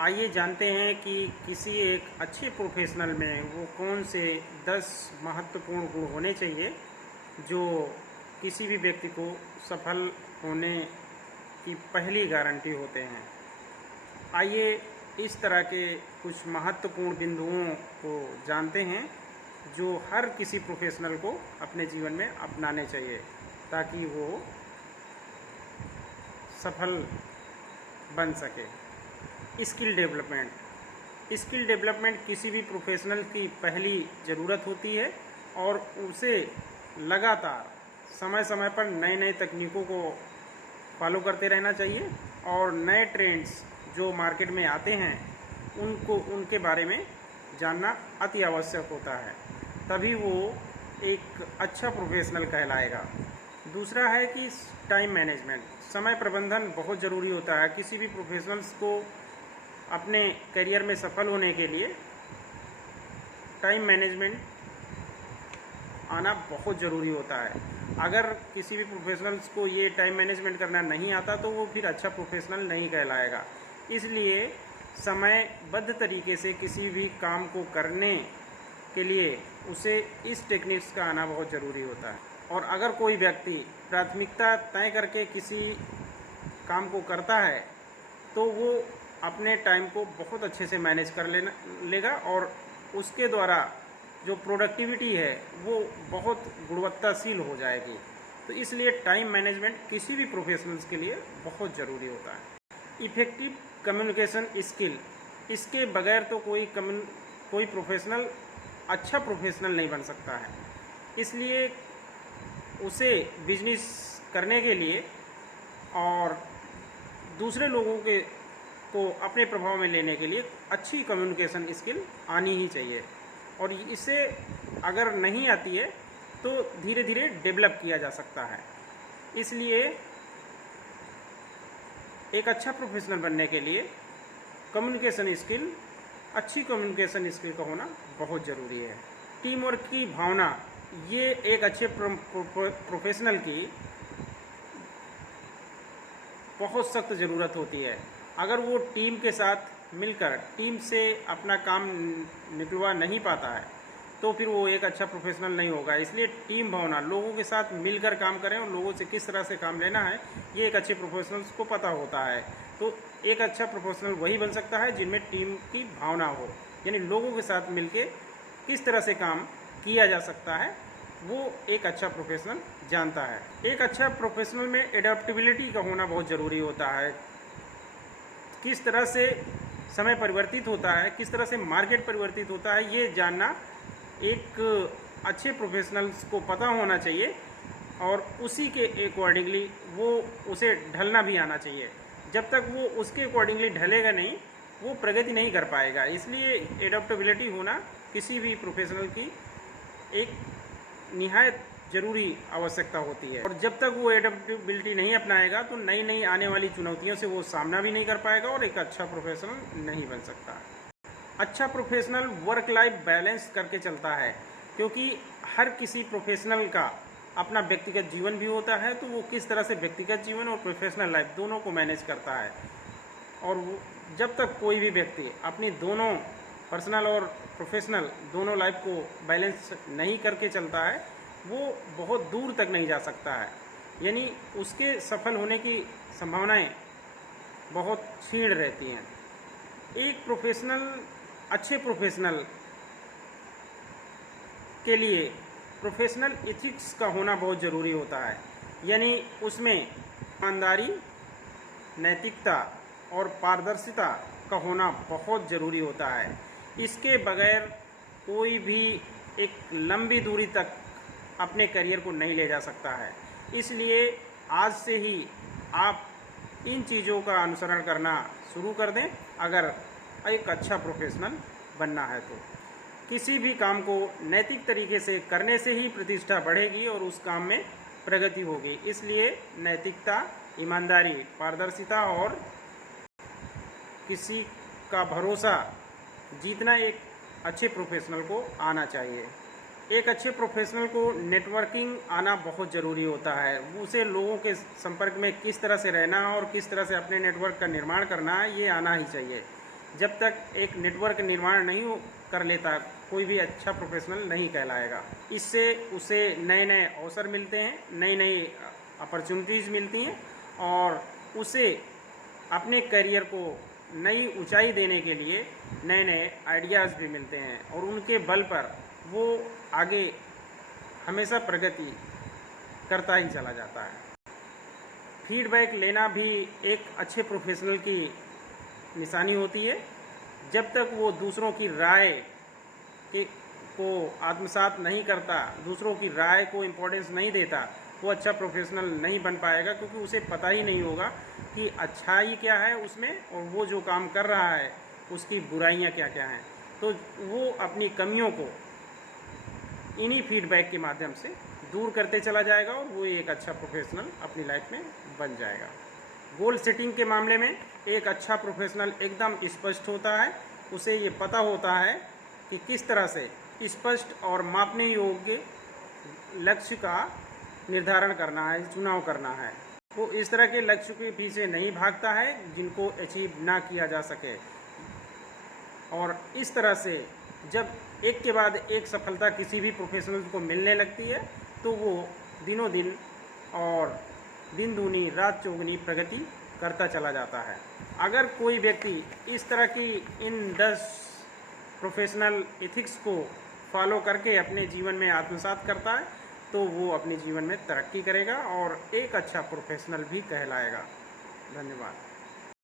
आइए जानते हैं कि किसी एक अच्छे प्रोफेशनल में वो कौन से 10 महत्वपूर्ण गुण होने चाहिए जो किसी भी व्यक्ति को सफल होने की पहली गारंटी होते हैं। आइए इस तरह के कुछ महत्वपूर्ण बिंदुओं को जानते हैं जो हर किसी प्रोफेशनल को अपने जीवन में अपनाने चाहिए ताकि वो सफल बन सके। स्किल डेवलपमेंट किसी भी प्रोफेशनल की पहली ज़रूरत होती है और उसे लगातार समय समय पर नए नए तकनीकों को फॉलो करते रहना चाहिए और नए ट्रेंड्स जो मार्केट में आते हैं उनके बारे में जानना अति आवश्यक होता है, तभी वो एक अच्छा प्रोफेशनल कहलाएगा। दूसरा है कि टाइम मैनेजमेंट, समय प्रबंधन बहुत ज़रूरी होता है। किसी भी प्रोफेशनल्स को अपने करियर में सफल होने के लिए टाइम मैनेजमेंट आना बहुत ज़रूरी होता है। अगर किसी भी प्रोफेशनल्स को ये टाइम मैनेजमेंट करना नहीं आता तो वो फिर अच्छा प्रोफेशनल नहीं कहलाएगा। इसलिए समयबद्ध तरीके से किसी भी काम को करने के लिए उसे इस टेक्निक्स का आना बहुत ज़रूरी होता है। और अगर कोई व्यक्ति प्राथमिकता तय करके किसी काम को करता है तो वो अपने टाइम को बहुत अच्छे से मैनेज कर लेगा और उसके द्वारा जो प्रोडक्टिविटी है वो बहुत गुणवत्ताशील हो जाएगी। तो इसलिए टाइम मैनेजमेंट किसी भी प्रोफेशनल्स के लिए बहुत ज़रूरी होता है। इफ़ेक्टिव कम्युनिकेशन स्किल, इसके बगैर तो कोई प्रोफेशनल अच्छा प्रोफेशनल नहीं बन सकता है। इसलिए उसे बिजनेस करने के लिए और दूसरे लोगों को अपने प्रभाव में लेने के लिए अच्छी कम्युनिकेशन स्किल आनी ही चाहिए और इसे अगर नहीं आती है तो धीरे धीरे डेवलप किया जा सकता है। इसलिए एक अच्छा प्रोफेशनल बनने के लिए अच्छी कम्युनिकेशन स्किल का होना बहुत ज़रूरी है। टीम वर्क की भावना, ये एक अच्छे प्रोफेशनल की बहुत सख्त ज़रूरत होती है। अगर वो टीम के साथ मिलकर टीम से अपना काम निकलवा नहीं पाता है तो फिर वो एक अच्छा प्रोफेशनल नहीं होगा। इसलिए टीम भावना, लोगों के साथ मिलकर काम करें और लोगों से किस तरह से काम लेना है ये एक अच्छे प्रोफेशनल्स को पता होता है। तो एक अच्छा प्रोफेशनल वही बन सकता है जिनमें टीम की भावना हो, यानी लोगों के साथ मिलके किस तरह से काम किया जा सकता है वो एक अच्छा प्रोफेशनल जानता है। एक अच्छा प्रोफेशनल में एडेप्टेबिलिटी का होना बहुत ज़रूरी होता है। किस तरह से समय परिवर्तित होता है, किस तरह से मार्केट परिवर्तित होता है, ये जानना एक अच्छे प्रोफेशनल्स को पता होना चाहिए और उसी के अकॉर्डिंगली वो उसे ढलना भी आना चाहिए। जब तक वो उसके अकॉर्डिंगली ढलेगा नहीं वो प्रगति नहीं कर पाएगा। इसलिए एडेप्टेबिलिटी होना किसी भी प्रोफेशनल की एक निहायत ज़रूरी आवश्यकता होती है और जब तक वो एडेप्टेबिलिटी नहीं अपनाएगा तो नई नई आने वाली चुनौतियों से वो सामना भी नहीं कर पाएगा और एक अच्छा प्रोफेशनल नहीं बन सकता। अच्छा प्रोफेशनल वर्क लाइफ बैलेंस करके चलता है, क्योंकि हर किसी प्रोफेशनल का अपना व्यक्तिगत जीवन भी होता है, तो वो किस तरह से व्यक्तिगत जीवन और प्रोफेशनल लाइफ दोनों को मैनेज करता है। और वो जब तक कोई भी व्यक्ति अपनी दोनों पर्सनल और प्रोफेशनल दोनों लाइफ को बैलेंस नहीं करके चलता है वो बहुत दूर तक नहीं जा सकता है, यानी उसके सफल होने की संभावनाएं बहुत क्षीण रहती हैं। एक अच्छे प्रोफेशनल के लिए प्रोफेशनल एथिक्स का होना बहुत ज़रूरी होता है, यानी उसमें ईमानदारी, नैतिकता और पारदर्शिता का होना बहुत ज़रूरी होता है। इसके बगैर कोई भी एक लंबी दूरी तक अपने करियर को नहीं ले जा सकता है। इसलिए आज से ही आप इन चीज़ों का अनुसरण करना शुरू कर दें अगर एक अच्छा प्रोफेशनल बनना है। तो किसी भी काम को नैतिक तरीके से करने से ही प्रतिष्ठा बढ़ेगी और उस काम में प्रगति होगी। इसलिए नैतिकता, ईमानदारी, पारदर्शिता और किसी का भरोसा जीतना एक अच्छे प्रोफेशनल को आना चाहिए। एक अच्छे प्रोफेशनल को नेटवर्किंग आना बहुत ज़रूरी होता है। उसे लोगों के संपर्क में किस तरह से रहना और किस तरह से अपने नेटवर्क का निर्माण करना है ये आना ही चाहिए। जब तक एक नेटवर्क निर्माण नहीं कर लेता, कोई भी अच्छा प्रोफेशनल नहीं कहलाएगा। इससे उसे नए नए अवसर मिलते हैं, नई नई अपॉर्चुनिटीज़ मिलती हैं और उसे अपने करियर को नई ऊंचाई देने के लिए नए नए आइडियाज़ भी मिलते हैं और उनके बल पर वो आगे हमेशा प्रगति करता ही चला जाता है। फीडबैक लेना भी एक अच्छे प्रोफेशनल की निशानी होती है। जब तक वो दूसरों की राय को आत्मसात नहीं करता, दूसरों की राय को इम्पोर्टेंस नहीं देता, वो अच्छा प्रोफेशनल नहीं बन पाएगा, क्योंकि उसे पता ही नहीं होगा कि अच्छाई क्या है उसमें और वो जो काम कर रहा है उसकी बुराइयां क्या क्या हैं। तो वो अपनी कमियों को इन्हीं फीडबैक के माध्यम से दूर करते चला जाएगा और वो एक अच्छा प्रोफेशनल अपनी लाइफ में बन जाएगा। गोल सेटिंग के मामले में एक अच्छा प्रोफेशनल एकदम स्पष्ट होता है। उसे ये पता होता है कि किस तरह से स्पष्ट और मापने योग्य लक्ष्य का निर्धारण करना है, चुनाव करना है। वो इस तरह के लक्ष्य के पीछे नहीं भागता है जिनको अचीव ना किया जा सके। और इस तरह से जब एक के बाद एक सफलता किसी भी प्रोफेशनल को मिलने लगती है तो वो दिनों दिन और दिन दूनी रात चौगुनी प्रगति करता चला जाता है। अगर कोई व्यक्ति इस तरह की इन 10 प्रोफेशनल एथिक्स को फॉलो करके अपने जीवन में आत्मसात करता है तो वो अपने जीवन में तरक्की करेगा और एक अच्छा प्रोफेशनल भी कहलाएगा। धन्यवाद।